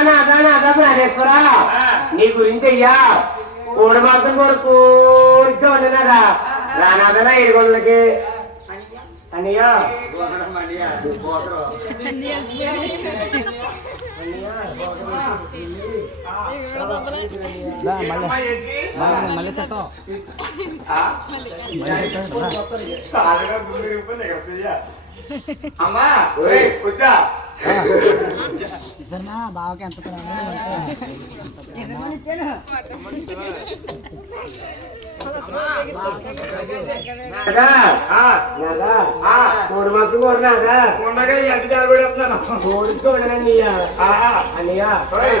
అదానా అదానా అదా ప్రాణేశ్వర నీ గురించి అయ్యా కోడి మాసం కొరకు కోరిక వండినదా రానాదనా ఏడు గొడ్లకి అన్నయ్యా మళ్ళీ తప్ప అమ్మా కూర్చో సరేనా బావకి ఎంత కోడి మాసం కోరినాదా ఉండగా ఎంత కోరిక వండనండి అన్నయ్య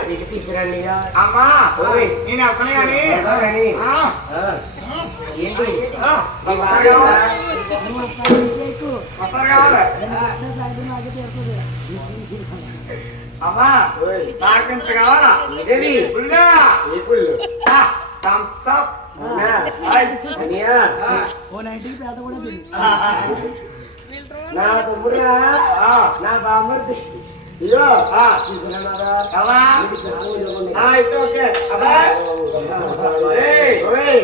ఇది తీసుకురండి అమ్మా. నేను కానీ ఆ, ఏంటి ఒకసారి కావాలి అమ్మా ఇంత కావాలా ఏది? ఫుల్గా ఏ పుల్లు? థమ్స్ అప్ నా తమ్ముడురా నా బామ్మర్ది. ఇదో అయితే ఓకే. అమ్మా ఏయ్,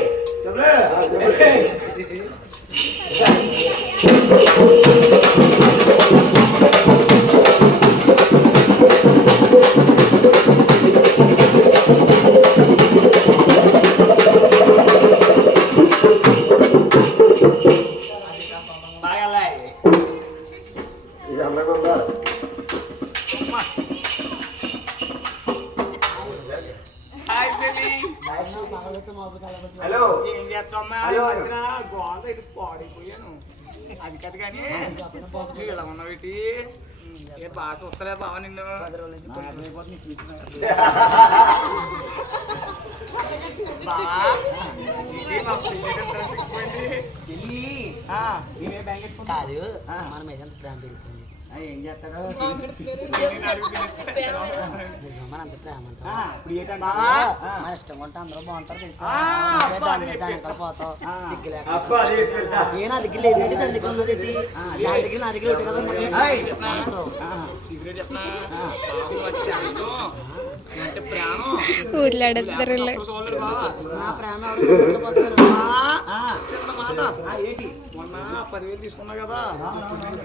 పాడైపోయాను అది కదా కానీ నువ్వు ఇలా ఉన్నావేటి ఏ బాగా చూస్తలే బావ నిన్ను. కాదు మన మీద ఎంత ప్రేమ మన ఇష్టం ఉంటే అందరూ బాగుంటారు తెలుసా? తెలుసా? ఏ నా దగ్గర లేదు. ఏంటి దాని దగ్గర ఉన్నది? దాని దగ్గర నా దగ్గర ఒకటి కదా ఊర్లాడతారు నా ప్రేమ మాట ఆ, ఏంటి? మొన్న పదివేలు తీసుకున్నా కదా.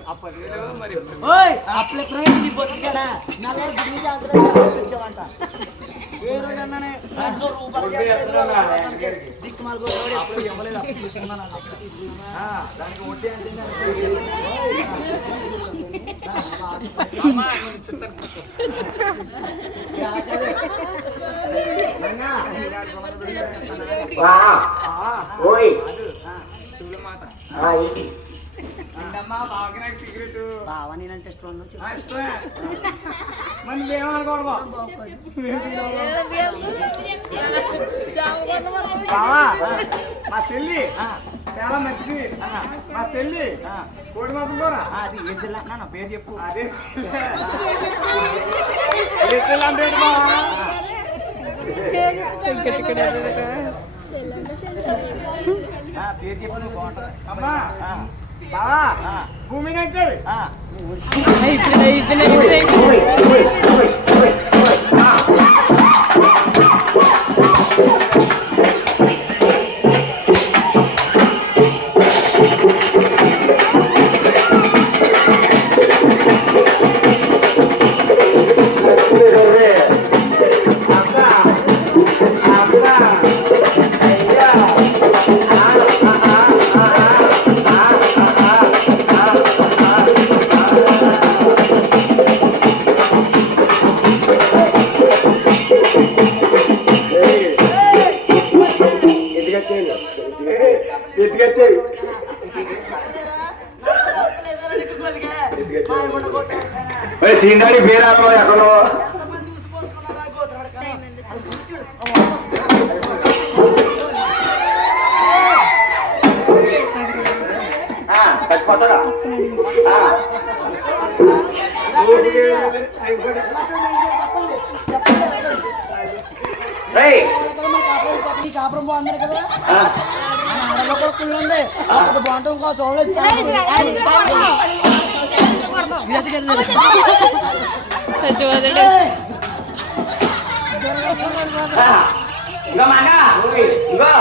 ఆ పదివేలు మరి ఓయ్ ఎప్పుడైనా నీ బతికాడా నల్ల గుడి జాగ్రత్త ఇచ్చావంట ఏ రోజు అన్నానే కనీసం రూపాయలు చేయట్లేదు వాళ్ళ సంగతానికి. దిక్కుమాల గోడవాడు ఎప్పుడు ఇవ్వలేదు నా దగ్గర తీసుకున్నా. దానికి వడ్డీ అంటే ఓయ్. మాట. బావా నేనంటే ఇష్టం బావా మా చెల్లి. చాలా మంచిది. మా చెల్లి. కోడి మాసం ఆ, అది ఏ జిల్లా నా పేరు చెప్పు. అదే ఏ చెల్లి అంటే బావా? పేరు చెప్పు అమ్మా. బావా భూమి నుంచి కాపురం బాగుంది కదా కూడా కుళ్ళు ఉంది అది చూడలేదు ఆ, ఇగో మంగ ఇగో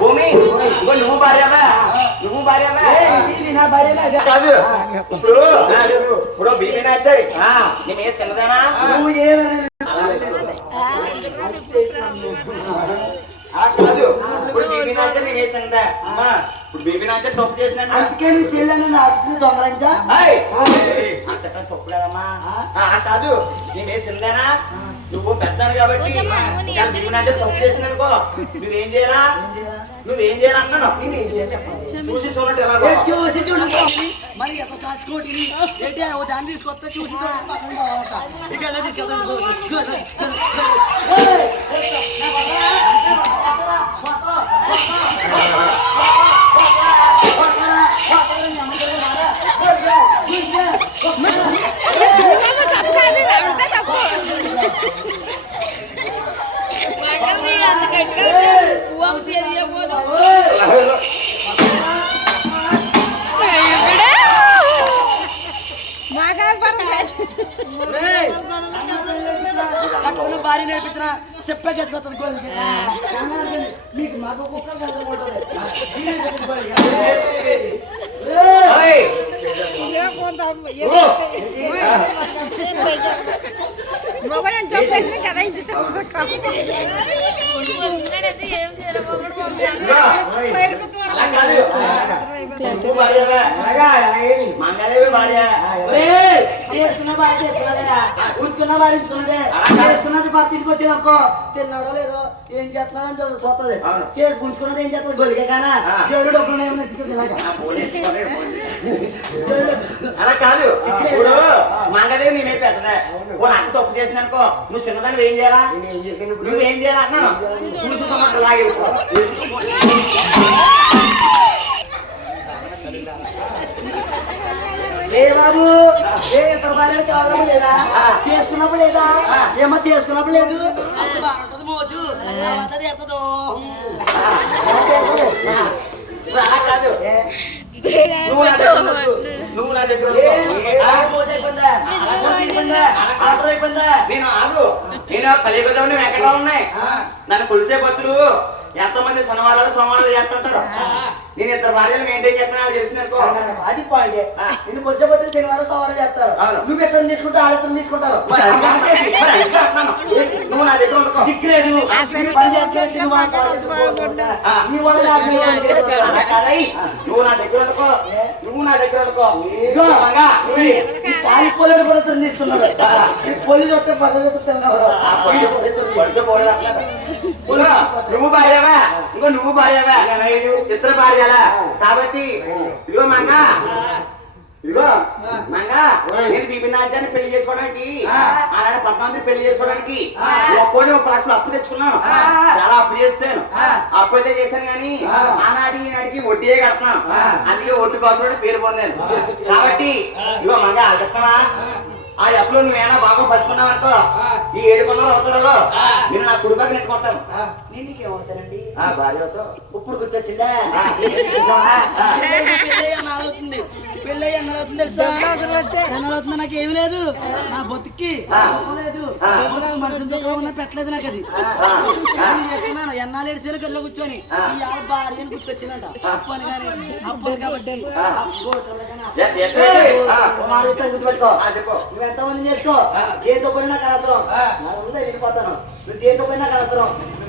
భూమి ఇగో నువ్వు భార్యవా నువ్వు భార్యవా కాదు ఇప్పుడు ఇప్పుడు బీబీ నాచారి నేను చిన్నదానా నువ్వు ఏమని ఆ, కాదు ఇప్పుడు బీబీ నాచారి నేను చిన్నదా అమ్మా ఇప్పుడు బీబీ నాచారి తప్పు చేసినాను అందుకే నీ చెల్లెని నాకు దొంగలించా ఏయ్! అంత తప్పులేదమ్మా ఆ, కాదు నేను చిన్నదానా నువ్వు పెద్దాను కాబట్టి నాచారి తప్పు చేసింది అనుకో. నువ్వేం చేయాలా? నువ్వేం చూసి చూడండి ఎలా చూసి చూడు మరి ఎంత కాసుకోటి ఏంటి ఓ దాన్ని తీసుకొస్తా చూసి. ఇక ఎలా తీసుకెళ్తా పక్కన భార్య నేర్పించిన చెప్పాక ఎత్తుకొస్తుంది గోలికి. మీకు మాకు కుక్కలు కలుగుతుంది ఏయ్! మొగడని చెప్పేసిన కదా చేసుకున్నది భర్త ఇంటికి తిన్నాడో లేదో ఏం చేస్తున్నాడో అని చూస్తుంది అవును. చేసి ఉంచుకున్నది ఏం చేస్తుంది గొలిగే కానా. దేవుడు డబ్బులు అలా కాదు. ఇప్పుడు మంగళవి నేనే పెద్దదే ఓ నాకు తప్పు చేసింది అనుకో నువ్వు చిన్నదాన్ని ఏం చేయాలా? నువ్వేం చేయాలా? అన్నాను. చూసి లాగి ఏ బాబు? ఏ లేదా? చేసుకున్నప్పుడు లేదా? ఏమో చేసుకున్నప్పుడు లేదు? కాదు. నువ్వు నా దగ్గర నేను ఆగు. నేను కలియుగంలో ఉన్నాయి. నన్ను కొలిచే ఎంతమంది శనివారాలు సోమవారాలు చేస్తుంటారు నేను ఇద్దరు భార్యలు మెయింటైన్ చేస్తున్నా నాకు తెలిసింది అనుకో. అది పాయింట్ నిన్ను కొద్ది పొద్దున శనివారం సవారం చేస్తారు. నువ్వు ఎత్తనం తీసుకుంటే వాళ్ళు తీసుకుంటారు. నువ్వు నా దగ్గర ఉండకో. సిగ్గులేదు. నీ పని చేస్తే నువ్వు. నీ దగ్గర నువ్వు నా దగ్గర పొలాలు కూడా తిన్నిస్తున్నాడు ఈ పొల్లి చూస్తే పదవి. ఇదిగో, నువ్వు భార్యవా? ఇంకో నువ్వు భార్యవా. ఇద్దరు భార్యలా. కాబట్టి ఇదిగో మంగ ఇదిగో మంగ నేను పెళ్ళి చేసుకోవడానికి ఆనాడు పెళ్ళి చేసుకోవడానికి ఒక్కోటి ఒక లక్షలు అప్పు తెచ్చుకున్నాను. చాలా అప్పు చేస్తాను అప్పు అయితే చేశాను కానీ ఆనాటి ఈనాటికి వడ్డీయే కడుతున్నాను. అందుకే ఒట్టు కోసం పేరు పొందాను. కాబట్టి ఇదిగో మంగ చెప్తావా? ఆ. అప్పులో నువ్వేనా బాగా అనుకో ఈ ఏడు వందల అవతలలో నేను నా కుటుంబానికి నెట్టుకుంటాను భార్యతో. ఇప్పుడు గుర్తొచ్చిందా? అవుతుంది పెళ్ళి ఎన్నవుతుంది తెలుసా? ఎన్నవుతుంది నాకు ఏమి లేదు. నా బతుక్కి లేదు ఉన్నా పెట్టలేదు నాకు అది. నేను చేసుకున్నాను. ఎన్నాళ్ళు ఏడిచారు గల్లో కూర్చొని. ఈ ఆడ భార్య అని గుర్తొచ్చిందంట. అప్పు అని కానీ అప్పు అని కాబట్టి. నువ్వు ఎంతమంది చేసుకో? దేంతో పోయినా నాకు వెళ్ళిపోతాను. నువ్వు దేంతో పోయినా నాకు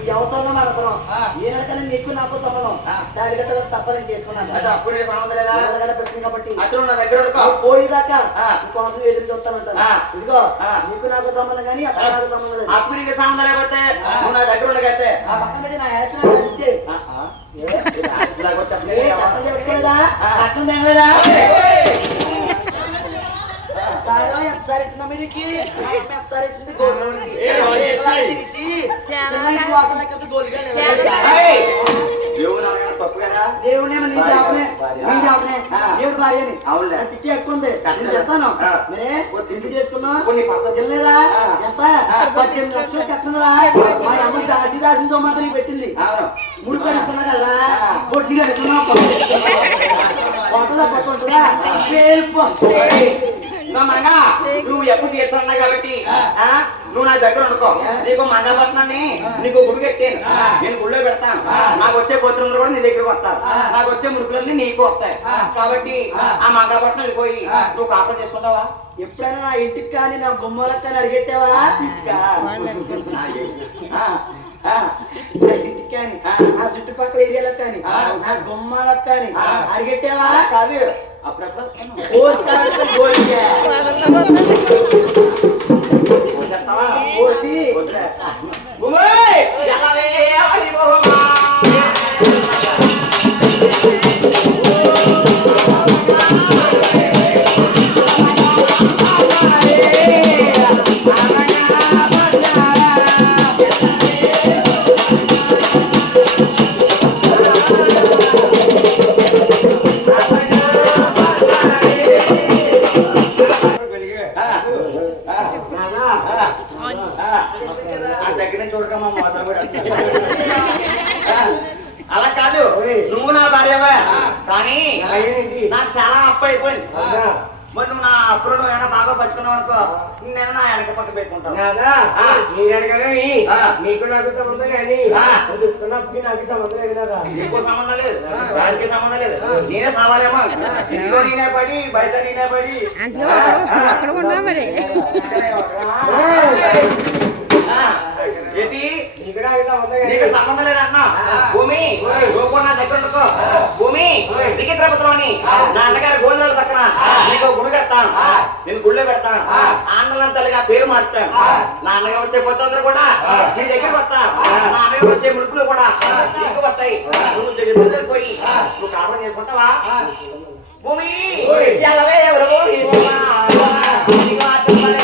నాకు అవసరం ఏ నడకనే నీకు నాకు సంబంధం. దాని గట్ట తప్పని చేసుకున్నాను. అది అప్పుడు నీకు సంబంధం లేదా? ఎలాగైనా పెట్టింది కాబట్టి. అతను నా దగ్గర ఉండుకో. నువ్వు పోయేదాకా. నీకోసం ఎదురు చూస్తానంటాను ఆ. ఇదిగో. నీకు నాకు సంబంధం కానీ అక్కడ నాకు సంబంధం లేదు. అప్పుడు నీకు సంబంధం లేకపోతే నువ్వు నా దగ్గర ఉండగతే ఆ పక్కన పెట్టి నా యాస్ నాకు ఇచ్చే కట్టం కట్టం తెగలేదా? దేవుడేమో నీ జాబనే నీ జాబనే ఆ. దేవుడు భార్యని. అవునులే. అది తిట్టి ఎక్కువ ఉంది నేను చెప్తాను. ఆ. మరే ఎందుకు చేసుకున్నావు? కొన్ని పక్కన తినలేదా. ఎంత? పద్దెనిమిది లక్షలు కట్టినదా మా అమ్మ దాసి దాసిన సొమ్మంతా నీకు పెట్టింది. ముడి పడుకున్నా కదా మనగా నువ్వు ఎప్పుడు తీస్తున్నావు కాబట్టి ఆ, నువ్వు నా దగ్గర అనుకో నీకు మంగళపట్నాన్ని నీకు గుడి కట్టాను. నేను గుడిలో పెడతాను. నాకు వచ్చే పోతులు కూడా నీ దగ్గరకు వస్తాను నాకు వచ్చే ముడుకులన్నీ నీకు వస్తాయి. కాబట్టి ఆ. మంగళపట్నం వెళ్ళిపోయి నువ్వు కాపురం చేసుకుంటావా? ఎప్పుడైనా నా ఇంటికి కానీ నా గుమ్మలకు కానీ అడిగెట్టావా. ఆ, ఆ, ఇంటికి కానీ నా చుట్టుపక్కల ఏరియాలకు కానీ నా గుమ్మాలకు కానీ అడిగెట్టావా కాదు. అప్పుడప్పుడు కోసి వెనక పక్క పెట్టుకుంటాను నాదా ఆ. నేను అడగలని ఆ. నీకు నాకు సంబంధం కానీ ఆ. నువ్వు తెచ్చుకున్నప్పటికీ నాకు సంబంధం లేదు నాదా నీకు సంబంధం లేదు. దానికి సంబంధం లేదు. నేనే కావాలేమో ఇంట్లో నేనే పడి బయట నేనే పడి. అందుకే ఒక్కడ ఒక్కడ ఉన్నా మరి. ఆ, ఏంటి? నీకు నాకు సంబంధం నీకు కానీ సంబంధం లేదన్నా భూమి. రూపం నా దగ్గర ఉండుకో. భూమి. నా గోందరాల పక్కన నీకు గుడి కడతాను నేను గుడిలో పెడతాను ఆంధ్రం తల్లిగా పేరు మార్తాను నా అన్నగారు వచ్చే పొద్దుందరూ కూడా నీ దగ్గరికి వస్తాను నా అన్నగారు వచ్చే ముడుపులు కూడా నీకు వస్తాయి నువ్వు దగ్గర పోయి నువ్వు కాపురం చేసుకుంటావా భూమి ఎల్లవే ఎవరు ప్రశాంతంగా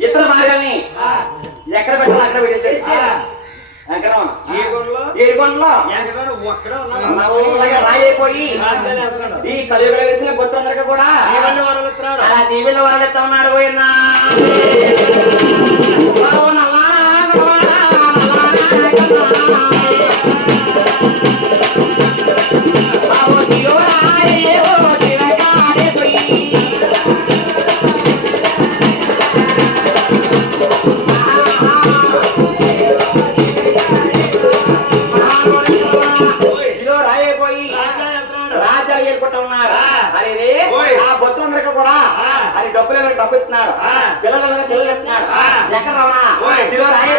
ఇతర మార్గాల్ని ఎక్కడ పెట్టాలో అక్కడ ఊళ్ళగా రాయైపోయి ఈ కలియుగలో వేసిన గొత్తందరికీ కూడా అలా టీవీలో వరలెత్తా ఉన్నాడు పోయినా